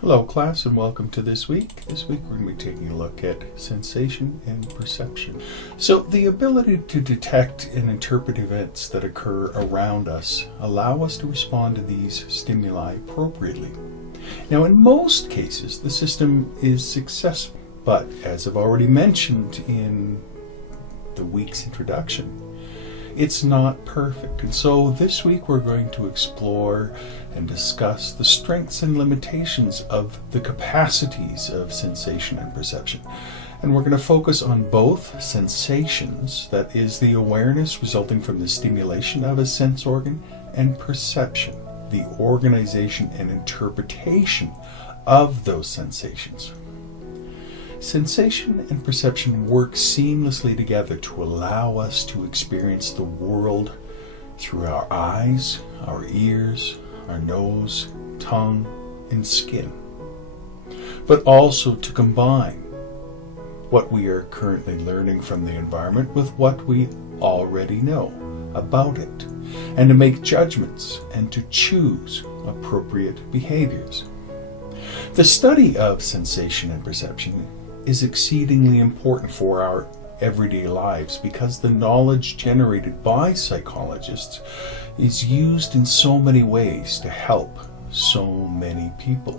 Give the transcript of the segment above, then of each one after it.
Hello class and welcome to this week. This week we're going to be taking a look at sensation and perception. So the ability to detect and interpret events that occur around us allow us to respond to these stimuli appropriately. Now in most cases the system is successful, but as I've already mentioned in the week's introduction, it's not perfect. And so this week we're going to explore and discuss the strengths and limitations of the capacities of sensation and perception. And we're going to focus on both sensations, that is the awareness resulting from the stimulation of a sense organ, and perception, the organization and interpretation of those sensations. Sensation and perception work seamlessly together to allow us to experience the world through our eyes, our ears, our nose, tongue, and skin, but also to combine what we are currently learning from the environment with what we already know about it, and to make judgments and to choose appropriate behaviors. The study of sensation and perception is exceedingly important for our everyday lives because the knowledge generated by psychologists is used in so many ways to help so many people.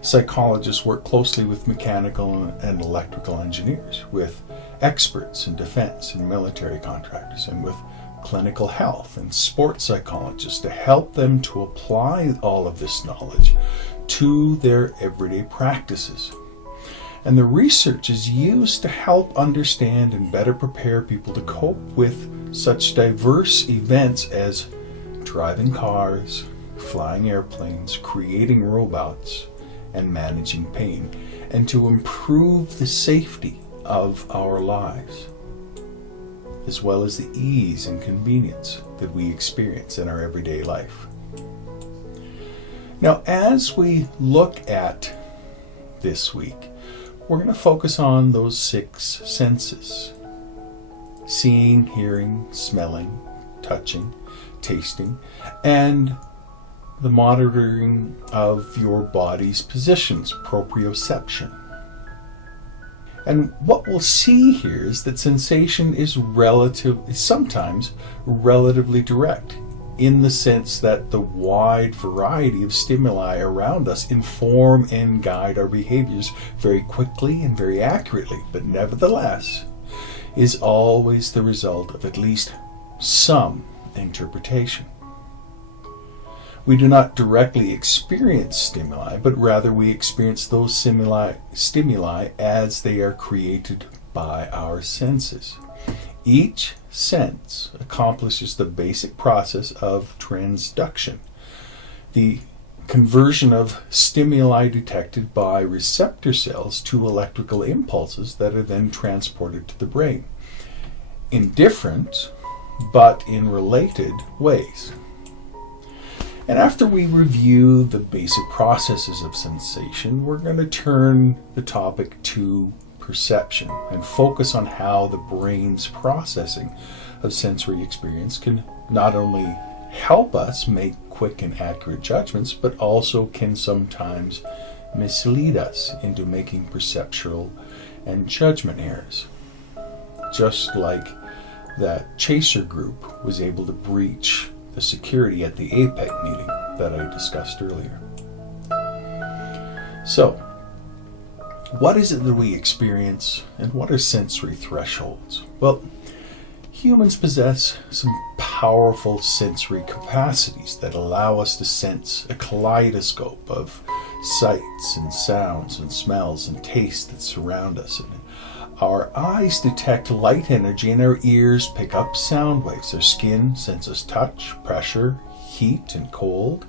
Psychologists work closely with mechanical and electrical engineers, with experts in defense and military contractors, and with clinical health and sports psychologists to help them to apply all of this knowledge to their everyday practices. And the research is used to help understand and better prepare people to cope with such diverse events as driving cars, flying airplanes, creating robots, and managing pain, and to improve the safety of our lives, as well as the ease and convenience that we experience in our everyday life. Now, as we look at this week, we're going to focus on those 6 senses: seeing, hearing, smelling, touching, tasting, and the monitoring of your body's positions, proprioception. And what we'll see here is that sensation is sometimes relatively direct, in the sense that the wide variety of stimuli around us inform and guide our behaviors very quickly and very accurately, but nevertheless is always the result of at least some interpretation. We do not directly experience stimuli, but rather we experience those stimuli as they are created by our senses. Each sense accomplishes the basic process of transduction, the conversion of stimuli detected by receptor cells to electrical impulses that are then transported to the brain, in different but in related ways. And after we review the basic processes of sensation, we're going to turn the topic to perception and focus on how the brain's processing of sensory experience can not only help us make quick and accurate judgments, but also can sometimes mislead us into making perceptual and judgment errors. Just like that chaser group was able to breach the security at the APEC meeting that I discussed earlier. So, what is it that we experience, and what are sensory thresholds? Well, humans possess some powerful sensory capacities that allow us to sense a kaleidoscope of sights and sounds and smells and tastes that surround us. And our eyes detect light energy and our ears pick up sound waves. Our skin senses touch, pressure, heat, and cold.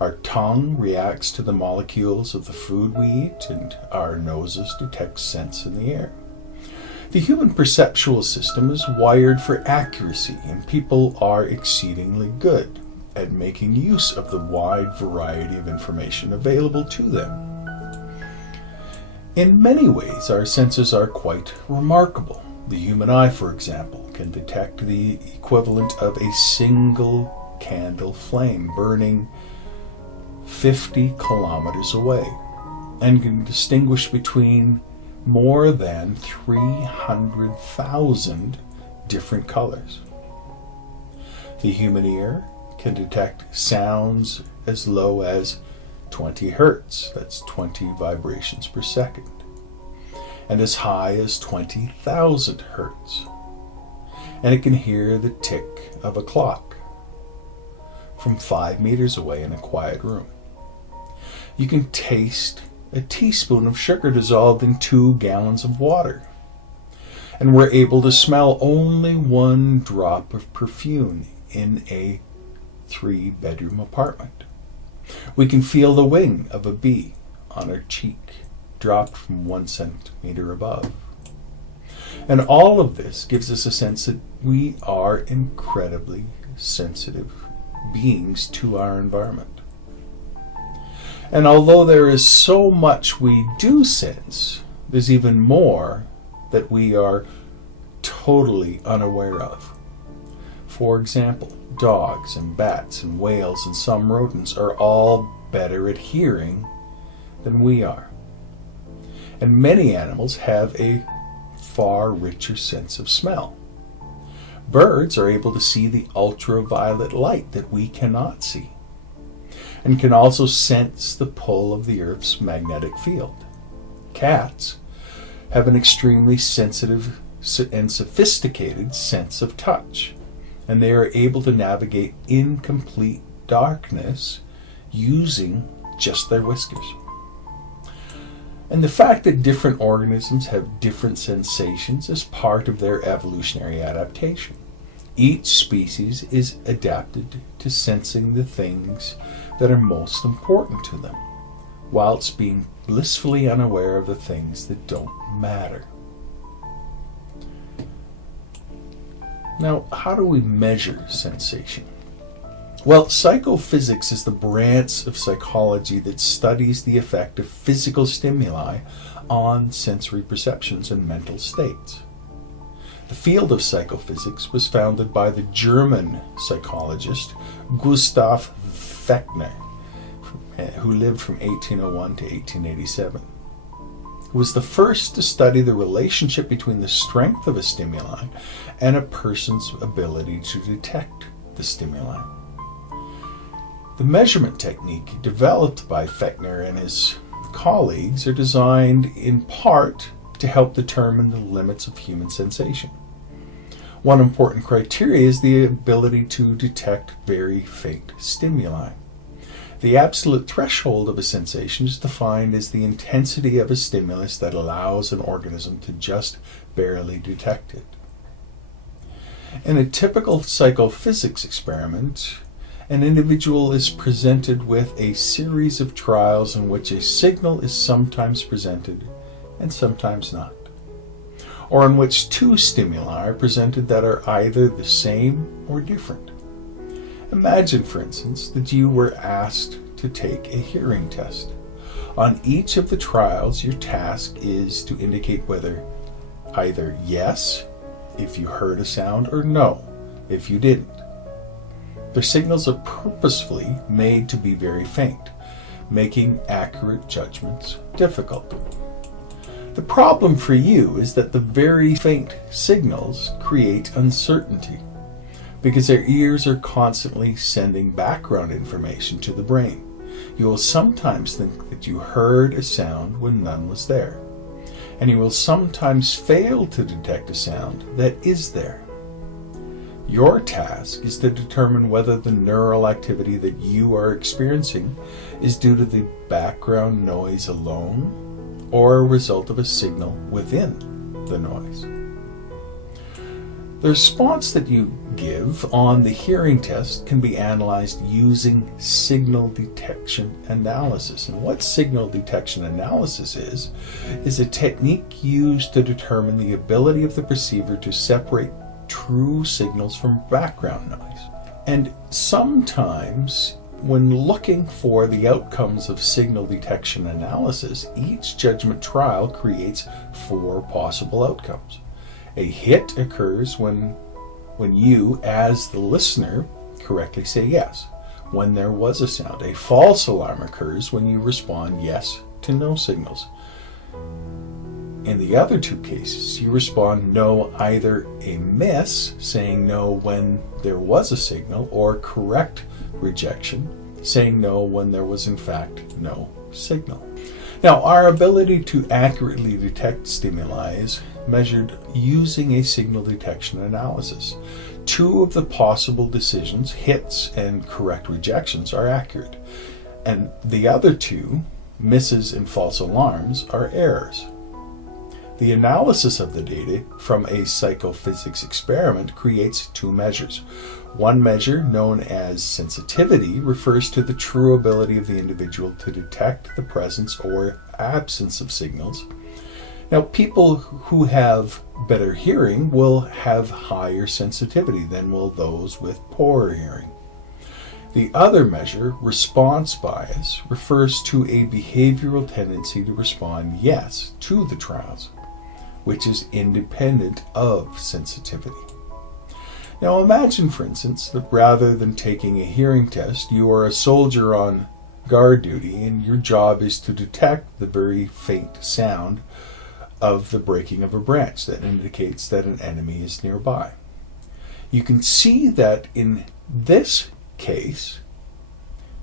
Our tongue reacts to the molecules of the food we eat, and our noses detect scents in the air. The human perceptual system is wired for accuracy, and people are exceedingly good at making use of the wide variety of information available to them. In many ways, our senses are quite remarkable. The human eye, for example, can detect the equivalent of a single candle flame burning 50 kilometers away and can distinguish between more than 300,000 different colors. The human ear can detect sounds as low as 20 hertz, that's 20 vibrations per second, and as high as 20,000 hertz. And it can hear the tick of a clock from 5 meters away in a quiet room. You can taste a teaspoon of sugar dissolved in 2 gallons of water. And we're able to smell only 1 drop of perfume in a 3-bedroom apartment. We can feel the wing of a bee on our cheek, dropped from 1 centimeter above. And all of this gives us a sense that we are incredibly sensitive beings to our environment. And although there is so much we do sense, there's even more that we are totally unaware of. For example, dogs and bats and whales and some rodents are all better at hearing than we are. And many animals have a far richer sense of smell. Birds are able to see the ultraviolet light that we cannot see, and can also sense the pull of the Earth's magnetic field. Cats have an extremely sensitive and sophisticated sense of touch, and they are able to navigate incomplete darkness using just their whiskers. And the fact that different organisms have different sensations is part of their evolutionary adaptation. Each species is adapted to sensing the things that are most important to them, whilst being blissfully unaware of the things that don't matter. Now, how do we measure sensation? Well, psychophysics is the branch of psychology that studies the effect of physical stimuli on sensory perceptions and mental states. The field of psychophysics was founded by the German psychologist Gustav Fechner, who lived from 1801 to 1887. He was the first to study the relationship between the strength of a stimuli and a person's ability to detect the stimuli. The measurement technique developed by Fechner and his colleagues are designed in part to help determine the limits of human sensation. One important criteria is the ability to detect very faint stimuli. The absolute threshold of a sensation is defined as the intensity of a stimulus that allows an organism to just barely detect it. In a typical psychophysics experiment, an individual is presented with a series of trials in which a signal is sometimes presented and sometimes not, or in which 2 stimuli are presented that are either the same or different. Imagine, for instance, that you were asked to take a hearing test. On each of the trials, your task is to indicate whether either yes, if you heard a sound, or no, if you didn't. Their signals are purposefully made to be very faint, making accurate judgments difficult. The problem for you is that the very faint signals create uncertainty, because their ears are constantly sending background information to the brain. You will sometimes think that you heard a sound when none was there, and you will sometimes fail to detect a sound that is there. Your task is to determine whether the neural activity that you are experiencing is due to the background noise alone or a result of a signal within the noise. The response that you give on the hearing test can be analyzed using signal detection analysis. And what signal detection analysis is a technique used to determine the ability of the perceiver to separate true signals from background noise. And sometimes, when looking for the outcomes of signal detection analysis, each judgment trial creates 4 possible outcomes. A hit occurs when you, as the listener, correctly say yes, when there was a sound. A false alarm occurs when you respond yes to no signals. In the other two cases, you respond no, either a miss, saying no when there was a signal, or correct rejection, saying no when there was in fact no signal. Now, our ability to accurately detect stimuli is measured using a signal detection analysis. Two of the possible decisions, hits and correct rejections, are accurate, and the other two, misses and false alarms, are errors. The analysis of the data from a psychophysics experiment creates two measures. One measure, known as sensitivity, refers to the true ability of the individual to detect the presence or absence of signals. Now, people who have better hearing will have higher sensitivity than will those with poorer hearing. The other measure, response bias, refers to a behavioral tendency to respond yes to the trials, which is independent of sensitivity. Now imagine, for instance, that rather than taking a hearing test, you are a soldier on guard duty and your job is to detect the very faint sound of the breaking of a branch that indicates that an enemy is nearby. You can see that in this case,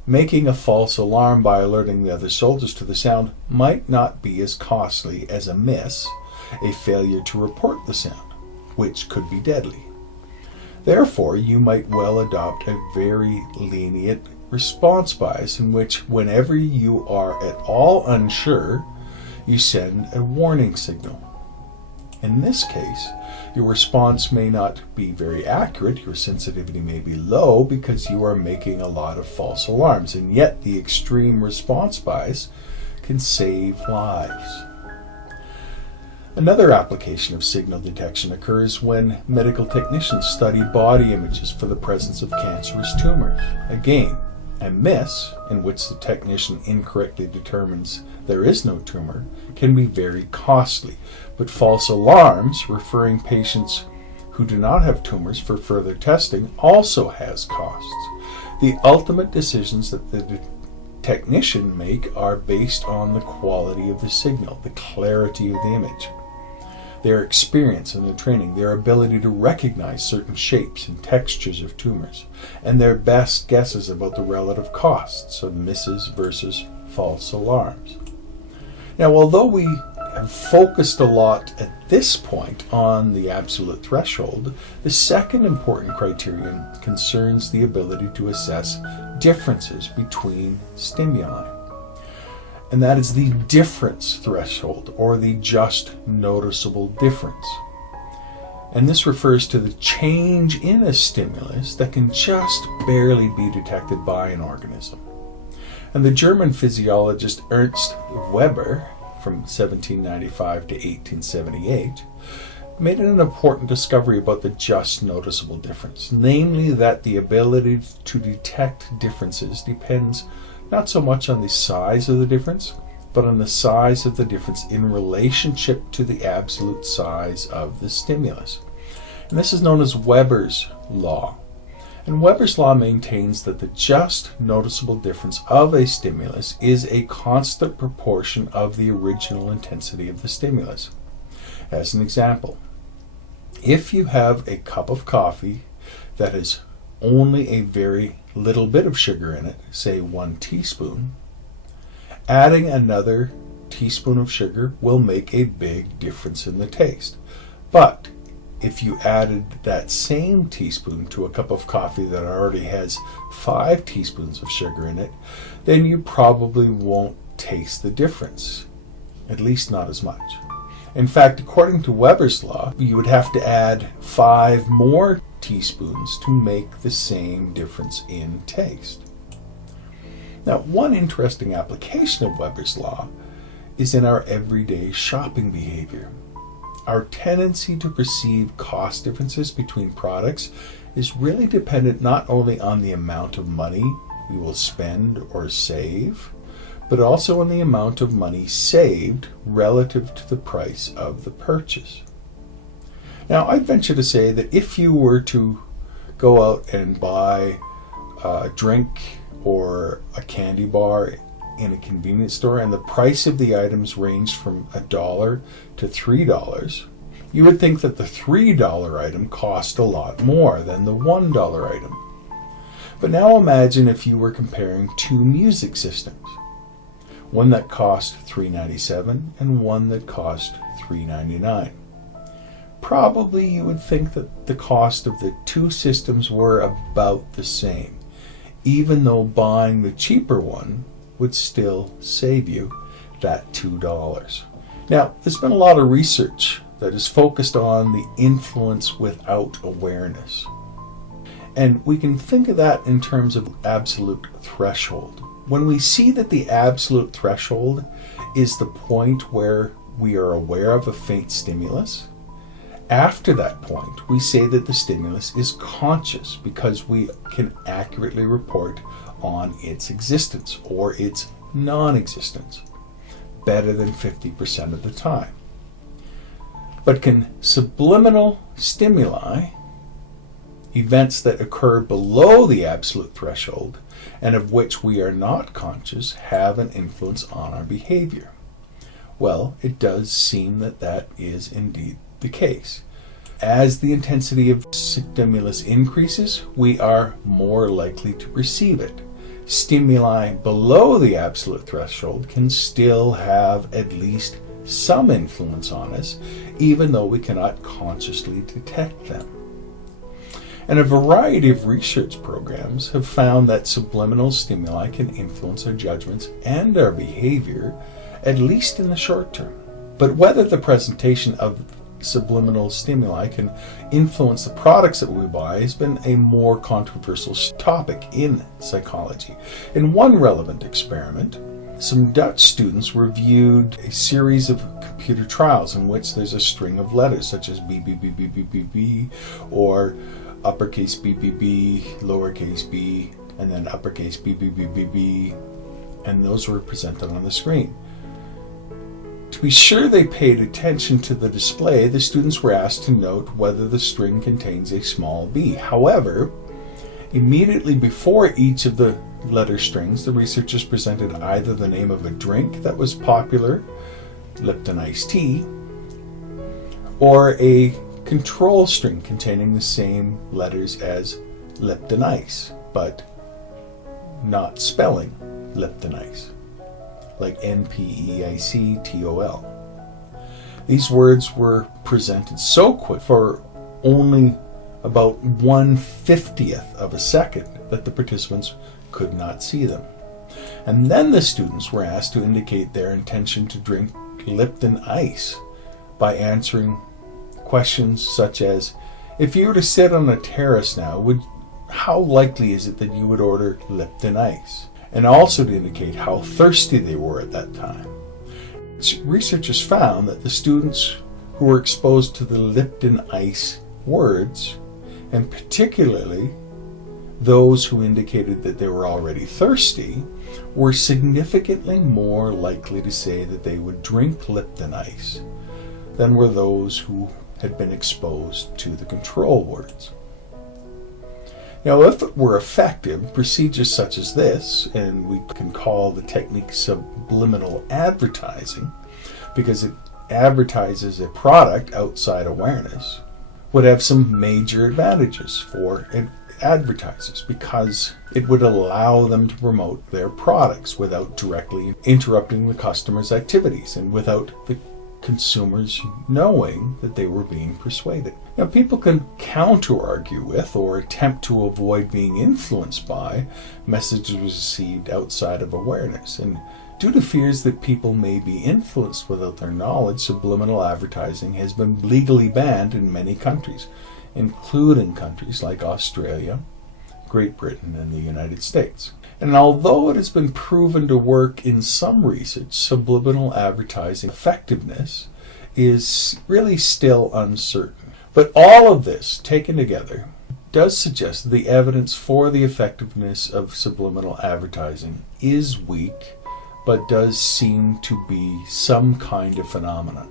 making a false alarm by alerting the other soldiers to the sound might not be as costly as a miss, a failure to report the sound, which could be deadly. Therefore, you might well adopt a very lenient response bias in which, whenever you are at all unsure, you send a warning signal. In this case, your response may not be very accurate, your sensitivity may be low because you are making a lot of false alarms, and yet the extreme response bias can save lives. Another application of signal detection occurs when medical technicians study body images for the presence of cancerous tumors. Again, a miss, in which the technician incorrectly determines there is no tumor, can be very costly, but false alarms referring patients who do not have tumors for further testing also has costs. The ultimate decisions that the technician make are based on the quality of the signal, the clarity of the image, their experience and their training, their ability to recognize certain shapes and textures of tumors, and their best guesses about the relative costs of misses versus false alarms. Now, although we have focused a lot at this point on the absolute threshold, the second important criterion concerns the ability to assess differences between stimuli. And that is the difference threshold, or the just noticeable difference. And this refers to the change in a stimulus that can just barely be detected by an organism. And the German physiologist Ernst Weber, from 1795 to 1878, made an important discovery about the just noticeable difference, namely that the ability to detect differences depends not so much on the size of the difference, but on the size of the difference in relationship to the absolute size of the stimulus. And this is known as Weber's law. And Weber's law maintains that the just noticeable difference of a stimulus is a constant proportion of the original intensity of the stimulus. As an example, if you have a cup of coffee that has only a very little bit of sugar in it, say 1 teaspoon, adding another teaspoon of sugar will make a big difference in the taste. But if you added that same teaspoon to a cup of coffee that already has 5 teaspoons of sugar in it, then you probably won't taste the difference, at least not as much. In fact, according to Weber's law, you would have to add 5 more teaspoons to make the same difference in taste. Now, one interesting application of Weber's law is in our everyday shopping behavior. Our tendency to perceive cost differences between products is really dependent not only on the amount of money we will spend or save, but also on the amount of money saved relative to the price of the purchase. Now, I'd venture to say that if you were to go out and buy a drink or a candy bar in a convenience store and the price of the items ranged from $1 to $3, you would think that the $3 item cost a lot more than the $1 item. But now imagine if you were comparing two music systems, one that cost $3.97 and one that cost $3.99. Probably you would think that the cost of the two systems were about the same, even though buying the cheaper one would still save you that $2. Now, there's been a lot of research that is focused on the influence without awareness. And we can think of that in terms of absolute threshold. When we see that the absolute threshold is the point where we are aware of a faint stimulus, after that point, we say that the stimulus is conscious because we can accurately report on its existence or its non-existence better than 50% of the time. But can subliminal stimuli, events that occur below the absolute threshold and of which we are not conscious, have an influence on our behavior? Well, it does seem that that is indeed the case. As the intensity of stimulus increases, we are more likely to receive it. Stimuli below the absolute threshold can still have at least some influence on us, even though we cannot consciously detect them. And a variety of research programs have found that subliminal stimuli can influence our judgments and our behavior, at least in the short term. But whether the presentation of subliminal stimuli can influence the products that we buy has been a more controversial topic in psychology. In one relevant experiment, some Dutch students reviewed a series of computer trials in which there's a string of letters such as B, B, B, B, B, B, B, or uppercase B, B, B, lowercase b, and then uppercase B, B, B, B, B, and those were presented on the screen. To be sure they paid attention to the display, the students were asked to note whether the string contains a small b. However, immediately before each of the letter strings, the researchers presented either the name of a drink that was popular, Lipton iced tea, or a control string containing the same letters as Lipton ice, but not spelling Lipton ice, like NPEICTOL. These words were presented so quick, for only about 1/50th of a second, that the participants could not see them. And then the students were asked to indicate their intention to drink Lipton ice by answering questions such as, if you were to sit on a terrace now, how likely is it that you would order Lipton ice? And also to indicate how thirsty they were at that time. Researchers found that the students who were exposed to the Lipton ice words, and particularly those who indicated that they were already thirsty, were significantly more likely to say that they would drink Lipton ice than were those who had been exposed to the control words. Now, if it were effective, procedures such as this, and we can call the technique subliminal advertising, because it advertises a product outside awareness, would have some major advantages for advertisers, because it would allow them to promote their products without directly interrupting the customer's activities and without the consumers knowing that they were being persuaded. Now, people can counter-argue with or attempt to avoid being influenced by messages received outside of awareness. And due to fears that people may be influenced without their knowledge, subliminal advertising has been legally banned in many countries, including countries like Australia, Great Britain, and the United States. And although it has been proven to work in some research, subliminal advertising effectiveness is really still uncertain. But all of this, taken together, does suggest that the evidence for the effectiveness of subliminal advertising is weak, but does seem to be some kind of phenomenon.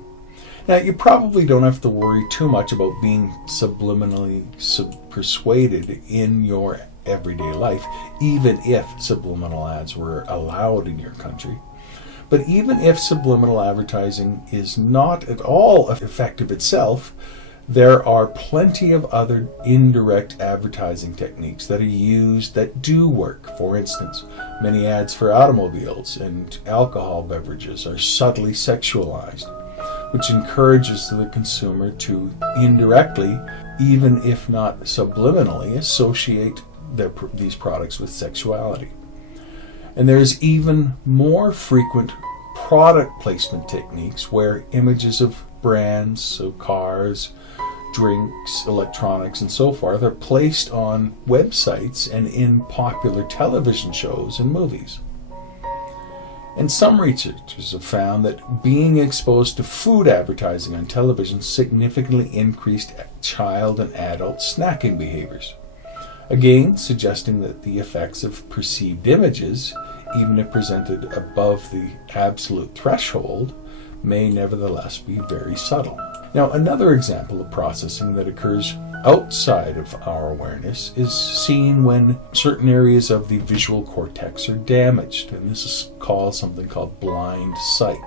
Now, you probably don't have to worry too much about being subliminally persuaded in your everyday life, even if subliminal ads were allowed in your country. But even if subliminal advertising is not at all effective itself, there are plenty of other indirect advertising techniques that are used that do work. For instance, many ads for automobiles and alcohol beverages are subtly sexualized, which encourages the consumer to indirectly, even if not subliminally, associate these products with sexuality. And there's even more frequent product placement techniques where images of brands, so cars, drinks, electronics, and so forth, are placed on websites and in popular television shows and movies. And some researchers have found that being exposed to food advertising on television significantly increased child and adult snacking behaviors, again suggesting that the effects of perceived images, even if presented above the absolute threshold, may nevertheless be very subtle. Now, another example of processing that occurs outside of our awareness is seen when certain areas of the visual cortex are damaged, and this is called something called blind sight,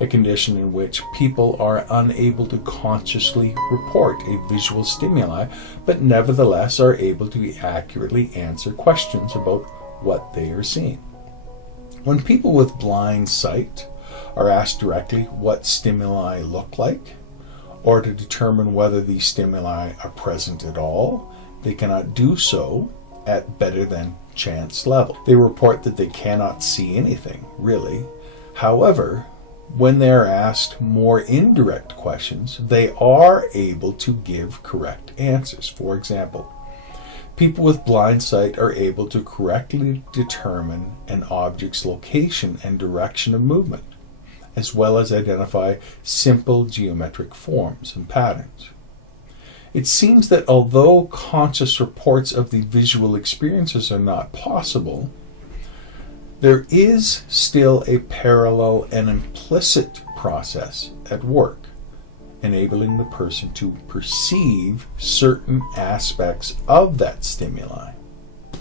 a condition in which people are unable to consciously report a visual stimuli, but nevertheless are able to accurately answer questions about what they are seeing. When people with blind sight are asked directly what stimuli look like, or to determine whether these stimuli are present at all, they cannot do so at better than chance level. They report that they cannot see anything, really. However, when they are asked more indirect questions, they are able to give correct answers. For example, people with blind sight are able to correctly determine an object's location and direction of movement, as well as identify simple geometric forms and patterns. It seems that although conscious reports of the visual experiences are not possible, there is still a parallel and implicit process at work, enabling the person to perceive certain aspects of that stimuli.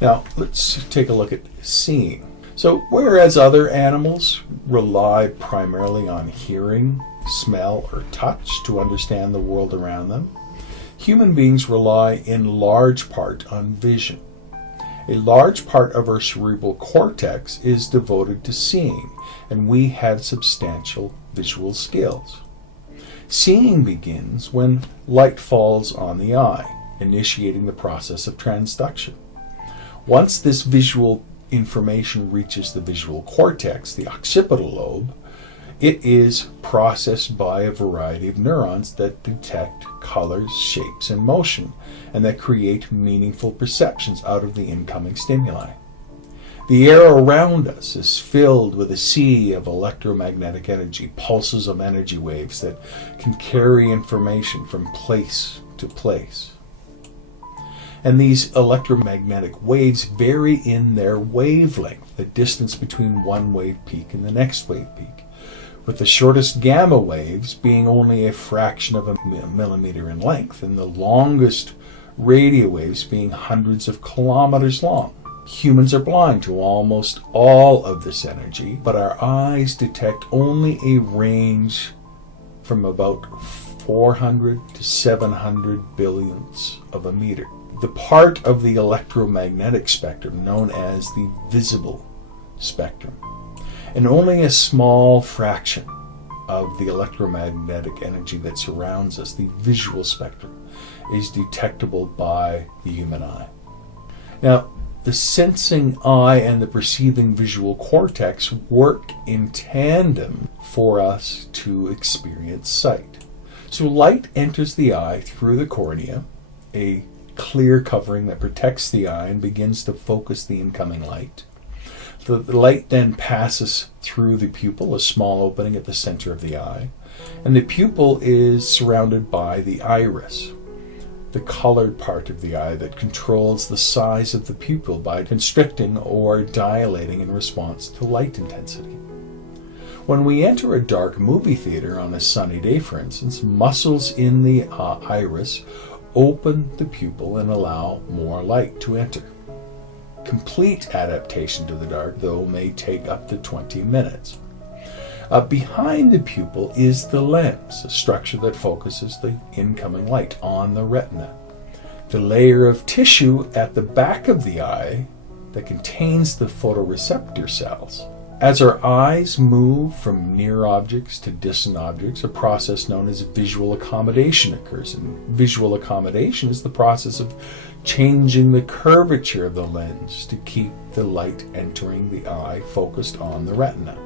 Now, let's take a look at seeing. So, whereas other animals rely primarily on hearing, smell, or touch to understand the world around them, human beings rely in large part on vision. A large part of our cerebral cortex is devoted to seeing, and we have substantial visual skills. Seeing begins when light falls on the eye, initiating the process of transduction. Once this visual information reaches the visual cortex, the occipital lobe, it is processed by a variety of neurons that detect colors, shapes, and motion, and that create meaningful perceptions out of the incoming stimuli. The air around us is filled with a sea of electromagnetic energy, pulses of energy waves that can carry information from place to place. And these electromagnetic waves vary in their wavelength, the distance between one wave peak and the next wave peak, with the shortest gamma waves being only a fraction of a millimeter in length, and the longest radio waves being hundreds of kilometers long. Humans are blind to almost all of this energy, but our eyes detect only a range from about 400 to 700 billionths of a meter. The part of the electromagnetic spectrum known as the visible spectrum, and only a small fraction of the electromagnetic energy that surrounds us, the visual spectrum, is detectable by the human eye. Now, the sensing eye and the perceiving visual cortex work in tandem for us to experience sight. So light enters the eye through the cornea, a clear covering that protects the eye and begins to focus the incoming light. The light then passes through the pupil, a small opening at the center of the eye, and the pupil is surrounded by the iris, the colored part of the eye that controls the size of the pupil by constricting or dilating in response to light intensity. When we enter a dark movie theater on a sunny day, for instance, muscles in the iris open the pupil and allow more light to enter. Complete adaptation to the dark, though, may take up to 20 minutes. Behind the pupil is the lens, a structure that focuses the incoming light on the retina. The layer of tissue at the back of the eye that contains the photoreceptor cells. As our eyes move from near objects to distant objects, a process known as visual accommodation occurs. And visual accommodation is the process of changing the curvature of the lens to keep the light entering the eye focused on the retina.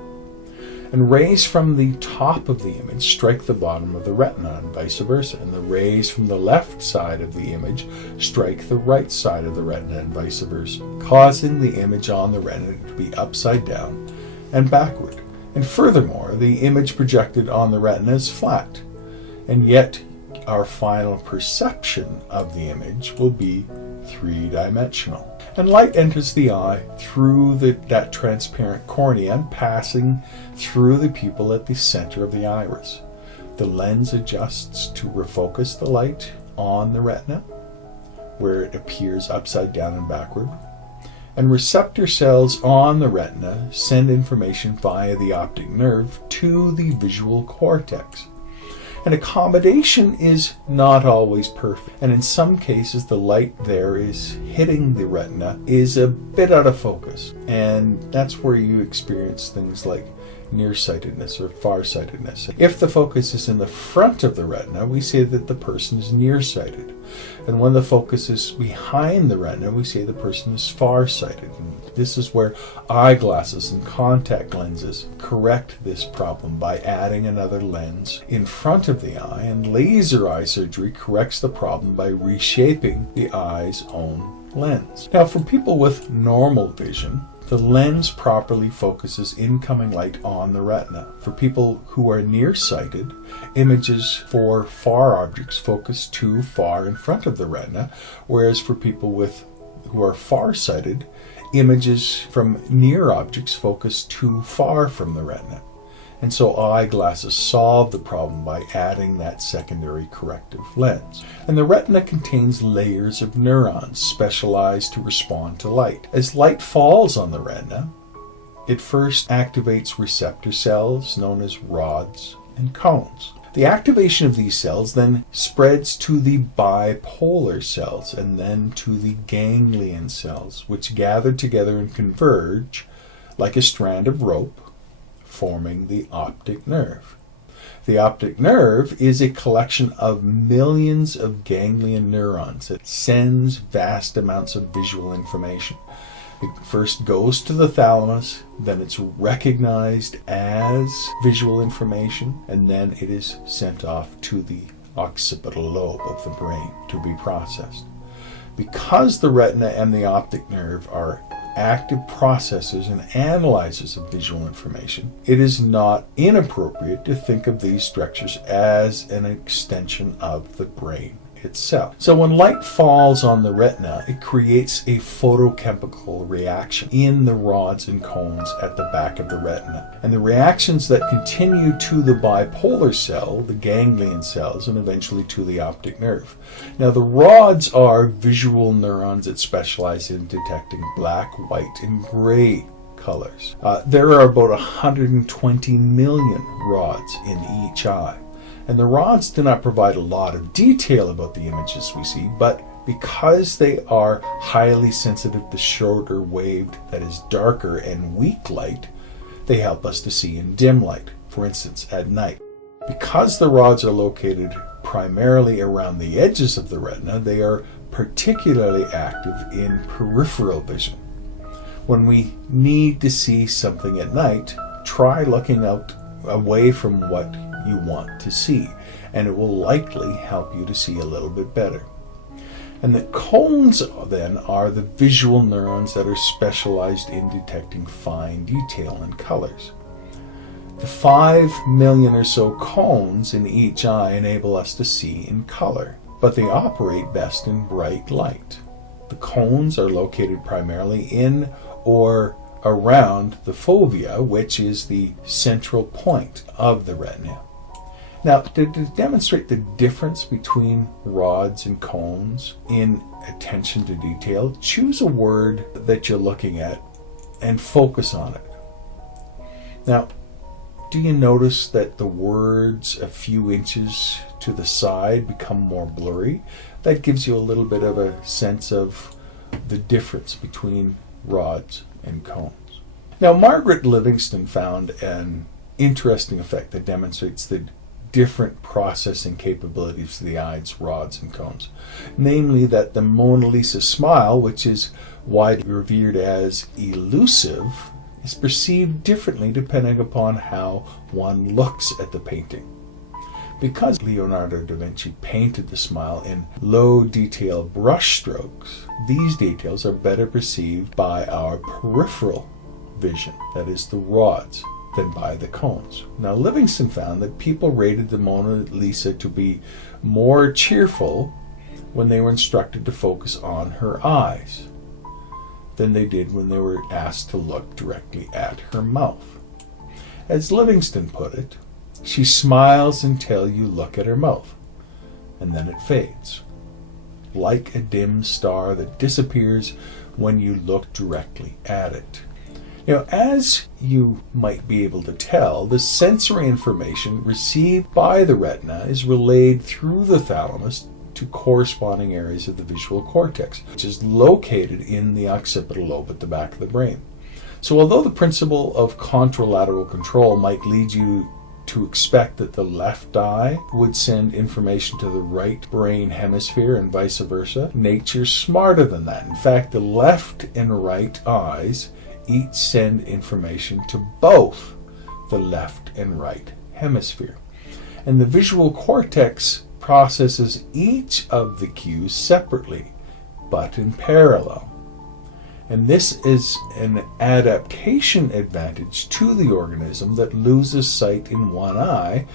And rays from the top of the image strike the bottom of the retina and vice versa. And the rays from the left side of the image strike the right side of the retina and vice versa, causing the image on the retina to be upside down and backward. And furthermore, the image projected on the retina is flat. And yet, our final perception of the image will be three-dimensional. And light enters the eye through that transparent cornea and passing through the pupil at the center of the iris. The lens adjusts to refocus the light on the retina, where it appears upside down and backward. And receptor cells on the retina send information via the optic nerve to the visual cortex. And accommodation is not always perfect, and in some cases the light there is hitting the retina is a bit out of focus, and that's where you experience things like nearsightedness or farsightedness. If the focus is in the front of the retina, we say that the person is nearsighted, and when the focus is behind the retina, we say the person is farsighted. And this is where eyeglasses and contact lenses correct this problem by adding another lens in front of the eye, and laser eye surgery corrects the problem by reshaping the eye's own lens. Now, for people with normal vision, the lens properly focuses incoming light on the retina. For people who are nearsighted, images for far objects focus too far in front of the retina, whereas for people who are farsighted, images from near objects focus too far from the retina. And so eyeglasses solve the problem by adding that secondary corrective lens. And the retina contains layers of neurons specialized to respond to light. As light falls on the retina, it first activates receptor cells known as rods and cones. The activation of these cells then spreads to the bipolar cells and then to the ganglion cells, which gather together and converge like a strand of rope, forming the optic nerve. The optic nerve is a collection of millions of ganglion neurons that sends vast amounts of visual information. It first goes to the thalamus, then it's recognized as visual information, and then it is sent off to the occipital lobe of the brain to be processed. Because the retina and the optic nerve are active processors and analyzers of visual information, it is not inappropriate to think of these structures as an extension of the brain itself. So when light falls on the retina, it creates a photochemical reaction in the rods and cones at the back of the retina. And the reactions that continue to the bipolar cell, the ganglion cells, and eventually to the optic nerve. Now the rods are visual neurons that specialize in detecting black, white, and gray colors. There are about 120 million rods in each eye. And the rods do not provide a lot of detail about the images we see, but because they are highly sensitive to shorter waved, that is darker and weak light, they help us to see in dim light, for instance at night. Because the rods are located primarily around the edges of the retina, they are particularly active in peripheral vision. When we need to see something at night, try looking out away from what you want to see, and it will likely help you to see a little bit better. And the cones then are the visual neurons that are specialized in detecting fine detail and colors. The 5 million or so cones in each eye enable us to see in color, but they operate best in bright light. The cones are located primarily in or around the fovea, which is the central point of the retina. Now, to demonstrate the difference between rods and cones in attention to detail, choose a word that you're looking at and focus on it. Now, do you notice that the words a few inches to the side become more blurry? That gives you a little bit of a sense of the difference between rods and cones. Now, Margaret Livingston found an interesting effect that demonstrates the different processing capabilities of the eyes, rods, and cones. Namely, that the Mona Lisa smile, which is widely revered as elusive, is perceived differently depending upon how one looks at the painting. Because Leonardo da Vinci painted the smile in low detail brush strokes, these details are better perceived by our peripheral vision, that is the rods, than by the cones. Now, Livingston found that people rated the Mona Lisa to be more cheerful when they were instructed to focus on her eyes than they did when they were asked to look directly at her mouth. As Livingston put it, she smiles until you look at her mouth, and then it fades, like a dim star that disappears when you look directly at it. Now, as you might be able to tell, the sensory information received by the retina is relayed through the thalamus to corresponding areas of the visual cortex, which is located in the occipital lobe at the back of the brain. So although the principle of contralateral control might lead you to expect that the left eye would send information to the right brain hemisphere and vice versa, nature's smarter than that. In fact, the left and right eyes each send information to both the left and right hemisphere. And the visual cortex processes each of the cues separately, but in parallel. And this is an adaptation advantage to the organism that loses sight in one eye,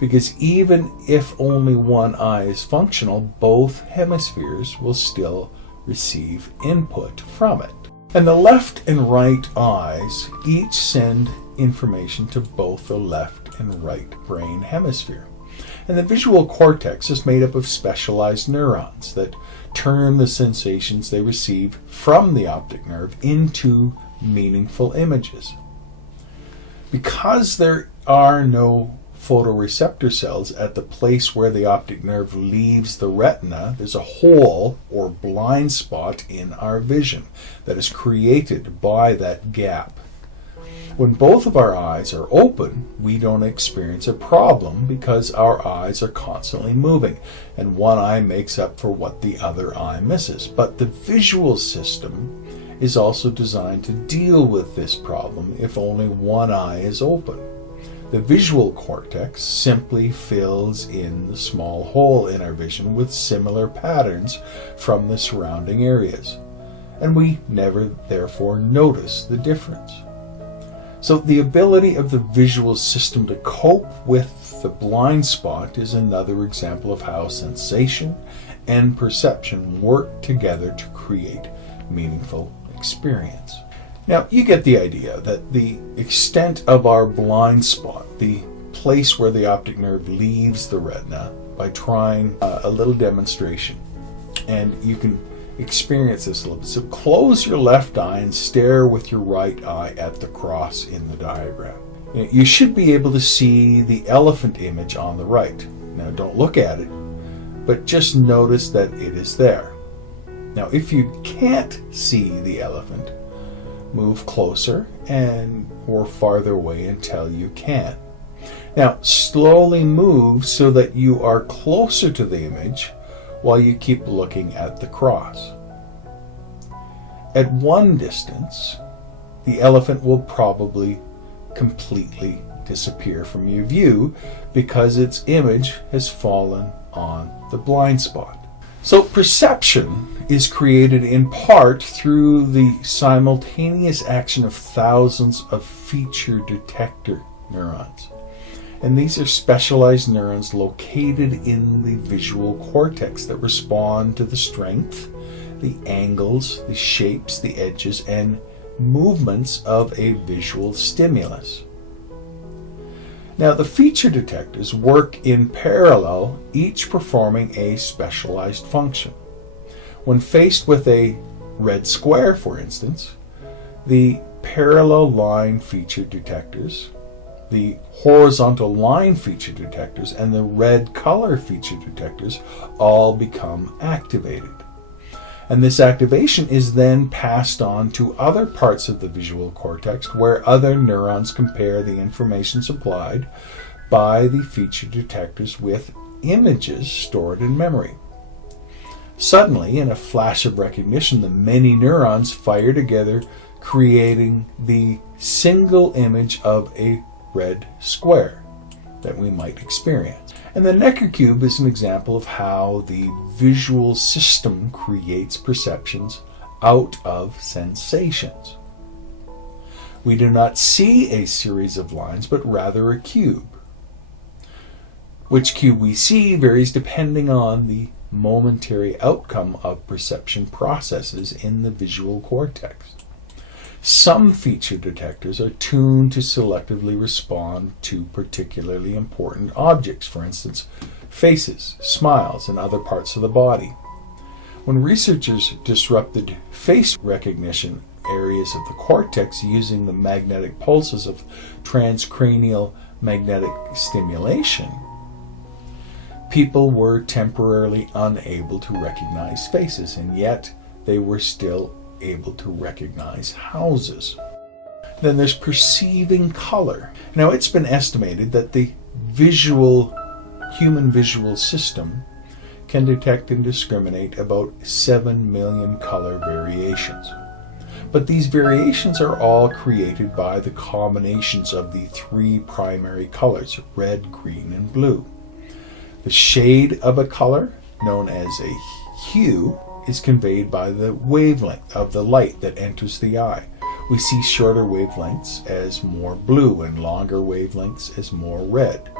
because even if only one eye is functional, both hemispheres will still receive input from it. And the left and right eyes each send information to both the left and right brain hemisphere. And the visual cortex is made up of specialized neurons that turn the sensations they receive from the optic nerve into meaningful images. Because there are no photoreceptor cells at the place where the optic nerve leaves the retina, there's a hole or blind spot in our vision that is created by that gap. When both of our eyes are open, we don't experience a problem because our eyes are constantly moving, and one eye makes up for what the other eye misses. But the visual system is also designed to deal with this problem if only one eye is open. The visual cortex simply fills in the small hole in our vision with similar patterns from the surrounding areas, and we never therefore notice the difference. So the ability of the visual system to cope with the blind spot is another example of how sensation and perception work together to create meaningful experience. Now, you get the idea that the extent of our blind spot, the place where the optic nerve leaves the retina, by trying a little demonstration, and you can experience this a little bit. So close your left eye and stare with your right eye at the cross in the diagram. You should be able to see the elephant image on the right. Now, don't look at it, but just notice that it is there. Now, if you can't see the elephant, move closer or farther away until you can. Now, slowly move so that you are closer to the image while you keep looking at the cross. At one distance, the elephant will probably completely disappear from your view because its image has fallen on the blind spot. So perception is created in part through the simultaneous action of thousands of feature detector neurons. And these are specialized neurons located in the visual cortex that respond to the strength, the angles, the shapes, the edges, and movements of a visual stimulus. Now, the feature detectors work in parallel, each performing a specialized function. When faced with a red square, for instance, the parallel line feature detectors, the horizontal line feature detectors, and the red color feature detectors all become activated. And this activation is then passed on to other parts of the visual cortex, where other neurons compare the information supplied by the feature detectors with images stored in memory. Suddenly, in a flash of recognition, the many neurons fire together, creating the single image of a red square that we might experience. And the Necker cube is an example of how the visual system creates perceptions out of sensations. We do not see a series of lines, but rather a cube. Which cube we see varies depending on the momentary outcome of perception processes in the visual cortex. Some feature detectors are tuned to selectively respond to particularly important objects, for instance, faces, smiles, and other parts of the body. When researchers disrupted face recognition areas of the cortex using the magnetic pulses of transcranial magnetic stimulation, people were temporarily unable to recognize faces, and yet they were still able to recognize houses. Then there's perceiving color. Now, it's been estimated that the human visual system can detect and discriminate about 7 million color variations. But these variations are all created by the combinations of the three primary colors, red, green, and blue. The shade of a color, known as a hue, is conveyed by the wavelength of the light that enters the eye. We see shorter wavelengths as more blue and longer wavelengths as more red.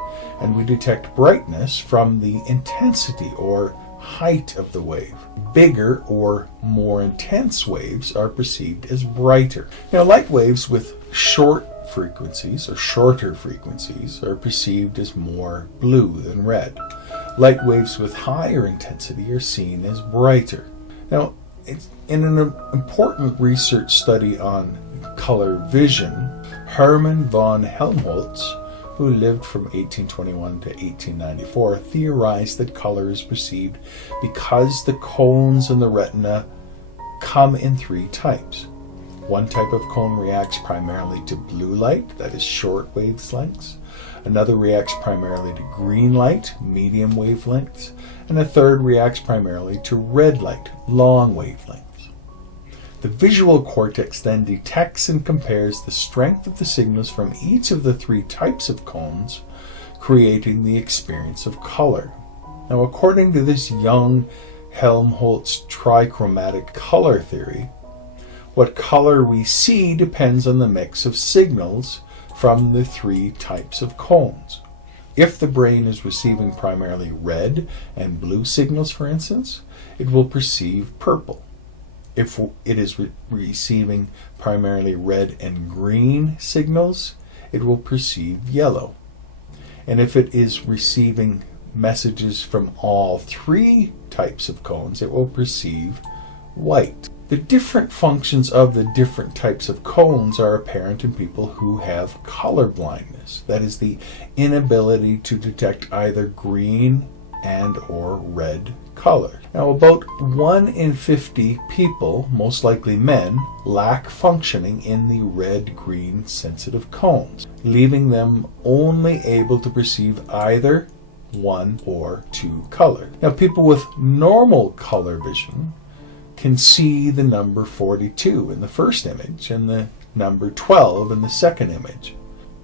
And we detect brightness from the intensity or height of the wave. Bigger or more intense waves are perceived as brighter. Now, light waves with short frequencies or shorter frequencies are perceived as more blue than red. Light waves with higher intensity are seen as brighter. Now, in an important research study on color vision, Hermann von Helmholtz, who lived from 1821 to 1894, theorized that color is perceived because the cones in the retina come in three types. One type of cone reacts primarily to blue light, that is short wavelengths. Another reacts primarily to green light, medium wavelengths. And a third reacts primarily to red light, long wavelengths. The visual cortex then detects and compares the strength of the signals from each of the three types of cones, creating the experience of color. Now, according to this young Helmholtz trichromatic color theory, what color we see depends on the mix of signals from the three types of cones. If the brain is receiving primarily red and blue signals, for instance, it will perceive purple. If it is receiving primarily red and green signals, it will perceive yellow. And if it is receiving messages from all three types of cones, it will perceive white. The different functions of the different types of cones are apparent in people who have color blindness. That is, the inability to detect either green and or red color. Now, about 1 in 50 people, most likely men, lack functioning in the red-green sensitive cones, leaving them only able to perceive either one or two color. Now, people with normal color vision can see the number 42 in the first image and the number 12 in the second image.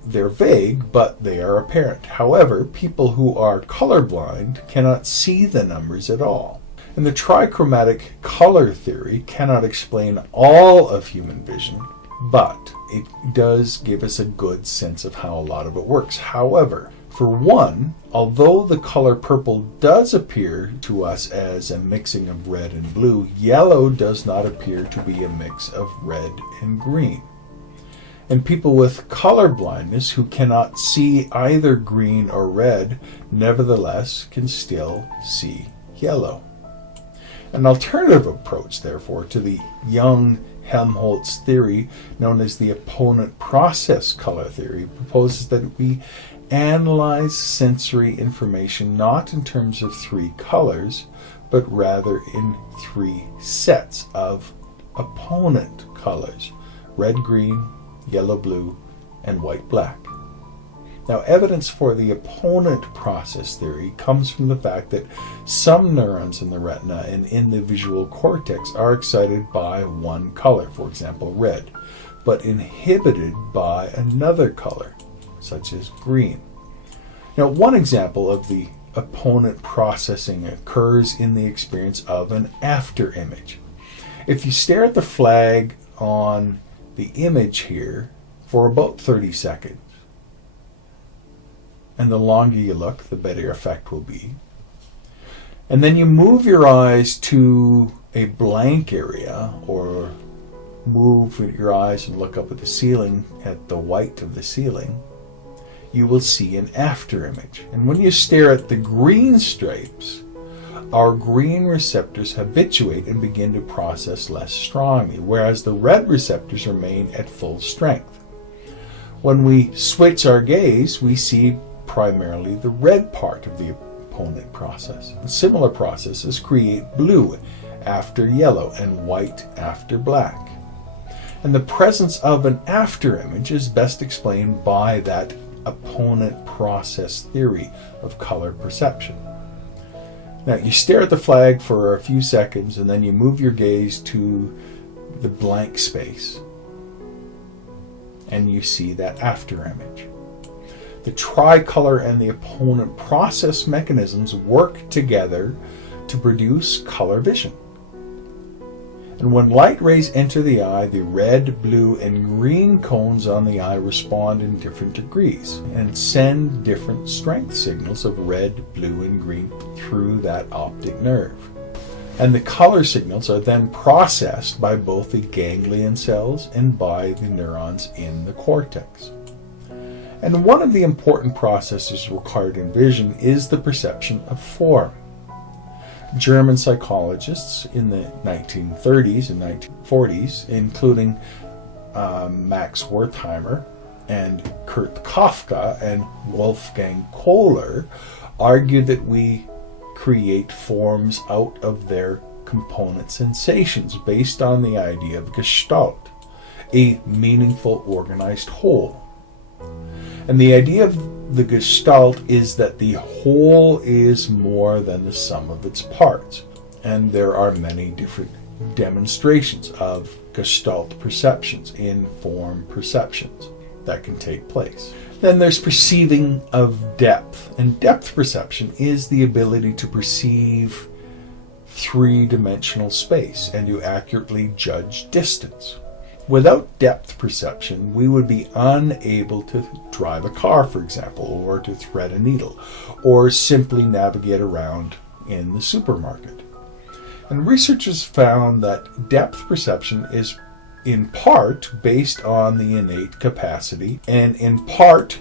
They're vague, but they are apparent. However, people who are colorblind cannot see the numbers at all. And the trichromatic color theory cannot explain all of human vision, but it does give us a good sense of how a lot of it works. However, for one, although the color purple does appear to us as a mixing of red and blue, yellow does not appear to be a mix of red and green. And people with color blindness who cannot see either green or red, nevertheless can still see yellow. An alternative approach, therefore, to the young Helmholtz theory, known as the opponent process color theory, proposes that we analyze sensory information not in terms of three colors, but rather in three sets of opponent colors: red, green, yellow, blue, and white, black. Now, evidence for the opponent process theory comes from the fact that some neurons in the retina and in the visual cortex are excited by one color, for example, red, but inhibited by another color, such as green. Now, one example of the opponent processing occurs in the experience of an after image. If you stare at the flag on the image here for about 30 seconds, and the longer you look, the better your effect will be. And then you move your eyes to a blank area, or move your eyes and look up at the ceiling, at the white of the ceiling, you will see an after image. And when you stare at the green stripes, our green receptors habituate and begin to process less strongly, whereas the red receptors remain at full strength. When we switch our gaze, we see primarily the red part of the opponent process. Similar processes create blue after yellow and white after black. And the presence of an after image is best explained by that opponent process theory of color perception. Now, you stare at the flag for a few seconds and then you move your gaze to the blank space and you see that after image. The tricolor and the opponent process mechanisms work together to produce color vision. And when light rays enter the eye, the red, blue, and green cones on the eye respond in different degrees and send different strength signals of red, blue, and green through that optic nerve. And the color signals are then processed by both the ganglion cells and by the neurons in the cortex. And one of the important processes required in vision is the perception of form. German psychologists in the 1930s and 1940s, including Max Wertheimer and Kurt Kafka and Wolfgang Kohler, argued that we create forms out of their component sensations based on the idea of Gestalt, a meaningful organized whole. And the idea of the Gestalt is that the whole is more than the sum of its parts. And there are many different demonstrations of Gestalt perceptions in form perceptions that can take place. Then there's perceiving of depth. And depth perception is the ability to perceive three-dimensional space and to accurately judge distance. Without depth perception, we would be unable to drive a car, for example, or to thread a needle, or simply navigate around in the supermarket. And researchers found that depth perception is in part based on the innate capacity and in part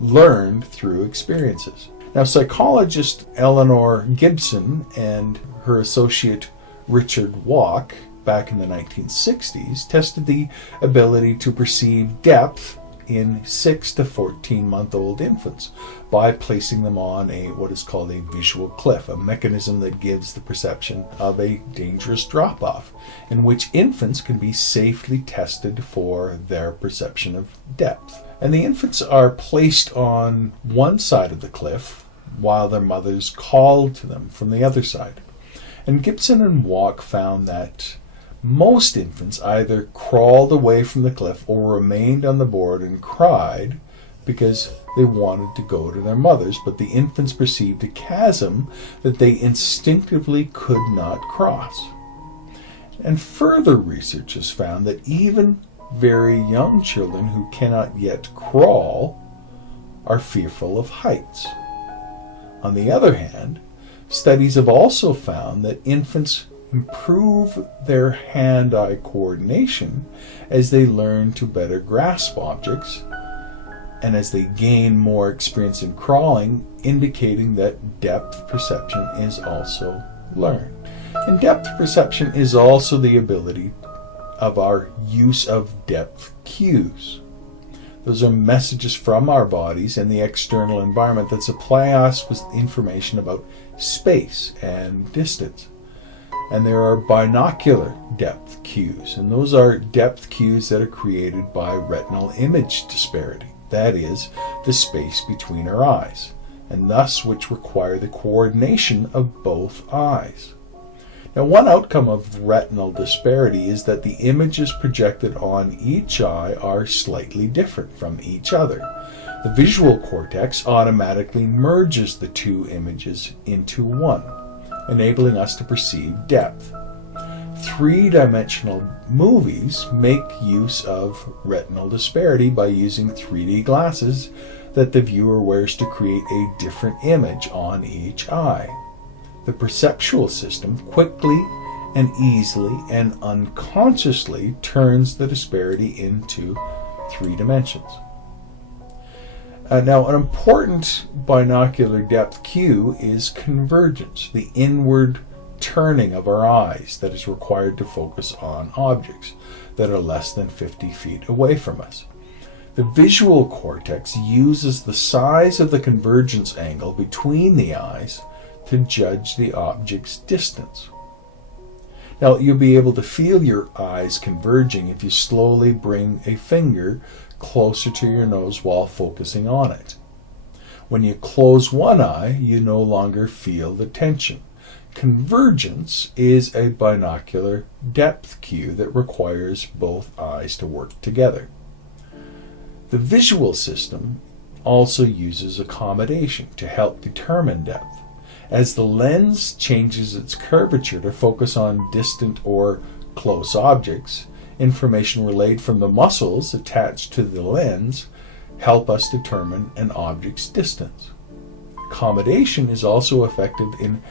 learned through experiences. Now, psychologist Eleanor Gibson and her associate Richard Walk back in the 1960s tested the ability to perceive depth in 6 to 14-month-old infants by placing them on what is called a visual cliff, a mechanism that gives the perception of a dangerous drop-off, in which infants can be safely tested for their perception of depth. And the infants are placed on one side of the cliff while their mothers called to them from the other side. And Gibson and Walk found that most infants either crawled away from the cliff or remained on the board and cried because they wanted to go to their mothers, but the infants perceived a chasm that they instinctively could not cross. And further research has found that even very young children who cannot yet crawl are fearful of heights. On the other hand, studies have also found that infants improve their hand-eye coordination as they learn to better grasp objects and as they gain more experience in crawling, indicating that depth perception is also learned. And depth perception is also the ability of our use of depth cues. Those are messages from our bodies and the external environment that supply us with information about space and distance. And there are binocular depth cues, and those are depth cues that are created by retinal image disparity. That is, the space between our eyes, and thus which require the coordination of both eyes. Now, one outcome of retinal disparity is that the images projected on each eye are slightly different from each other. The visual cortex automatically merges the two images into one, enabling us to perceive depth. Three-dimensional movies make use of retinal disparity by using 3D glasses that the viewer wears to create a different image on each eye. The perceptual system quickly and easily and unconsciously turns the disparity into 3 dimensions. Now, an important binocular depth cue is convergence, the inward turning of our eyes that is required to focus on objects that are less than 50 feet away from us. The visual cortex uses the size of the convergence angle between the eyes to judge the object's distance. Now, you'll be able to feel your eyes converging if you slowly bring a finger closer to your nose while focusing on it. When you close one eye, you no longer feel the tension. Convergence is a binocular depth cue that requires both eyes to work together. The visual system also uses accommodation to help determine depth. As the lens changes its curvature to focus on distant or close objects, information relayed from the muscles attached to the lens help us determine an object's distance. Accommodation is also effective in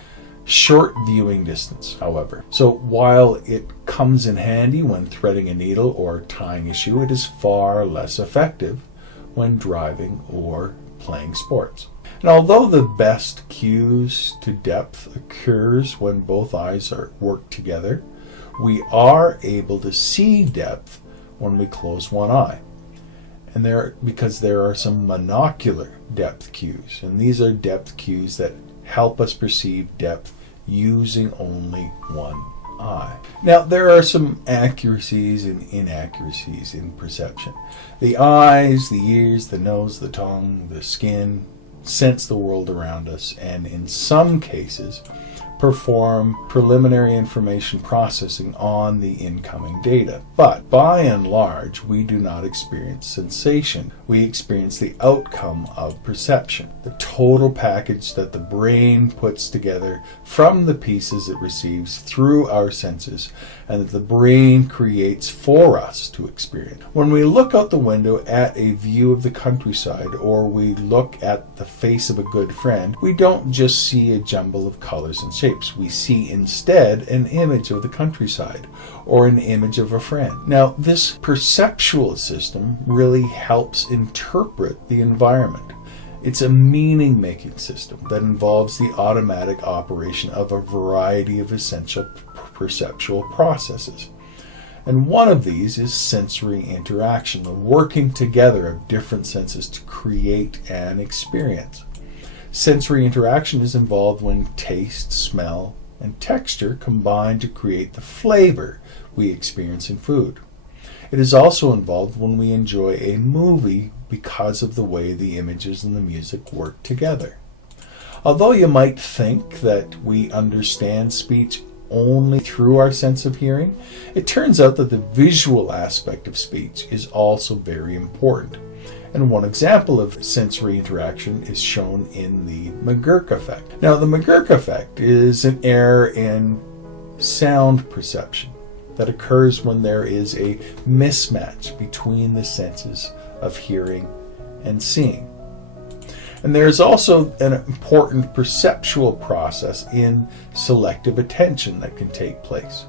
short viewing distance, however. So while it comes in handy when threading a needle or tying a shoe, it is far less effective when driving or playing sports. And although the best cues to depth occurs when both eyes work together, we are able to see depth when we close one eye. And because there are some monocular depth cues, and these are depth cues that help us perceive depth using only one eye. Now, there are some accuracies and inaccuracies in perception. The eyes, the ears, the nose, the tongue, the skin sense the world around us, and in some cases perform preliminary information processing on the incoming data. But by and large, we do not experience sensation. We experience the outcome of perception, the total package that the brain puts together from the pieces it receives through our senses and that the brain creates for us to experience. When we look out the window at a view of the countryside, or we look at the face of a good friend, we don't just see a jumble of colors and shapes. We see instead an image of the countryside or an image of a friend. Now, this perceptual system really helps interpret the environment. It's a meaning-making system that involves the automatic operation of a variety of essential perceptual processes. And one of these is sensory interaction, the working together of different senses to create an experience. Sensory interaction is involved when taste, smell, and texture combine to create the flavor we experience in food. It is also involved when we enjoy a movie because of the way the images and the music work together. Although you might think that we understand speech only through our sense of hearing, it turns out that the visual aspect of speech is also very important. And one example of sensory interaction is shown in the McGurk effect. Now, the McGurk effect is an error in sound perception that occurs when there is a mismatch between the senses of hearing and seeing. And there is also an important perceptual process in selective attention that can take place.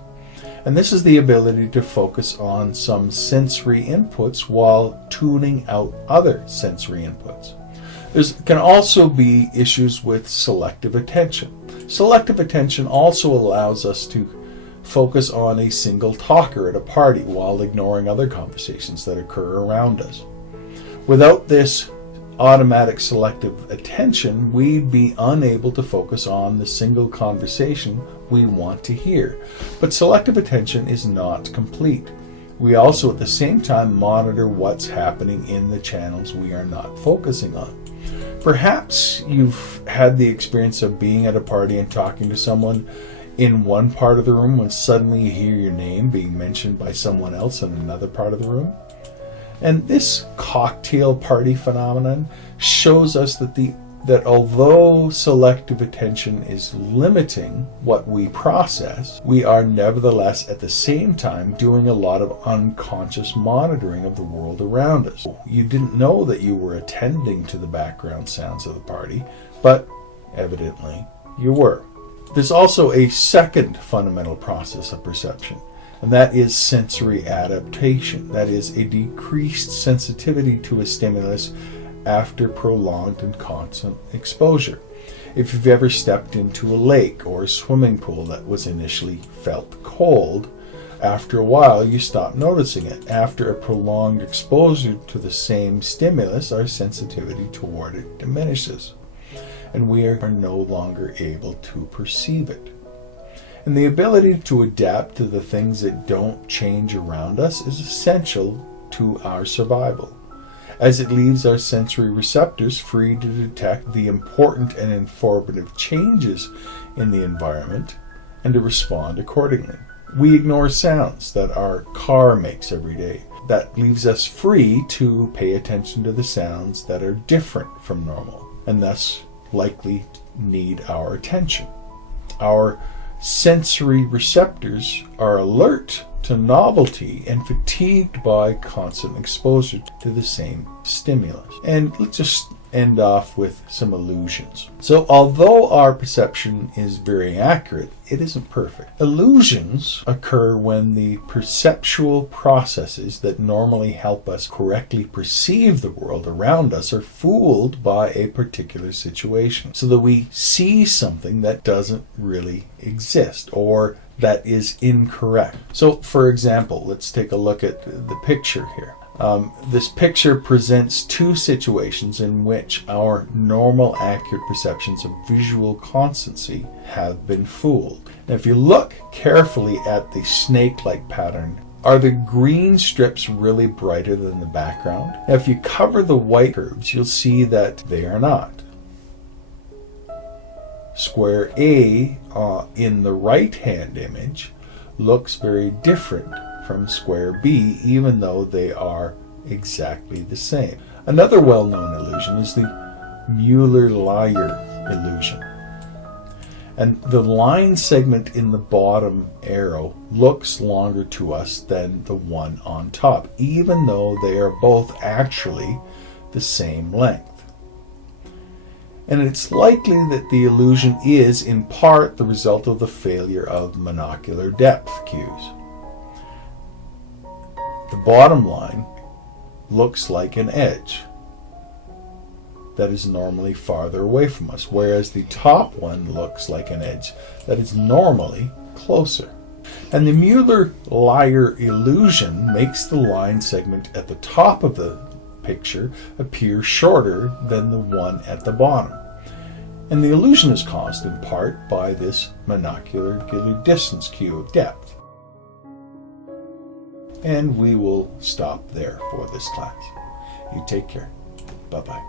And this is the ability to focus on some sensory inputs while tuning out other sensory inputs. There can also be issues with selective attention. Selective attention also allows us to focus on a single talker at a party while ignoring other conversations that occur around us. Without this automatic selective attention, we'd be unable to focus on the single conversation we want to hear. But selective attention is not complete. We also at the same time monitor what's happening in the channels we are not focusing on. Perhaps you've had the experience of being at a party and talking to someone in one part of the room when suddenly you hear your name being mentioned by someone else in another part of the room. And this cocktail party phenomenon shows us that although selective attention is limiting what we process, we are nevertheless at the same time doing a lot of unconscious monitoring of the world around us. You didn't know that you were attending to the background sounds of the party, but evidently you were. There's also a second fundamental process of perception, and that is sensory adaptation. That is a decreased sensitivity to a stimulus after prolonged and constant exposure. If you've ever stepped into a lake or a swimming pool that was initially felt cold, after a while you stop noticing it. After a prolonged exposure to the same stimulus, our sensitivity toward it diminishes, and we are no longer able to perceive it. And the ability to adapt to the things that don't change around us is essential to our survival, as it leaves our sensory receptors free to detect the important and informative changes in the environment and to respond accordingly. We ignore sounds that our car makes every day. That leaves us free to pay attention to the sounds that are different from normal and thus likely need our attention. Our sensory receptors are alert to novelty and fatigued by constant exposure to the same stimulus. And let's just end off with some illusions. So although our perception is very accurate, it isn't perfect. Illusions occur when the perceptual processes that normally help us correctly perceive the world around us are fooled by a particular situation, so that we see something that doesn't really exist or that is incorrect. So for example, let's take a look at the picture here. This picture presents two situations in which our normal accurate perceptions of visual constancy have been fooled. Now, if you look carefully at the snake-like pattern, are the green strips really brighter than the background? Now, if you cover the white curves, you'll see that they are not. Square A in the right-hand image looks very different from square B, even though they are exactly the same. Another well-known illusion is the Mueller-Lyer illusion. And the line segment in the bottom arrow looks longer to us than the one on top, even though they are both actually the same length. And it's likely that the illusion is, in part, the result of the failure of monocular depth cues. The bottom line looks like an edge that is normally farther away from us, whereas the top one looks like an edge that is normally closer. And the Mueller-Lyer illusion makes the line segment at the top of the picture appear shorter than the one at the bottom. And the illusion is caused in part by this monocular distance cue of depth. And we will stop there for this class. You take care. Bye-bye.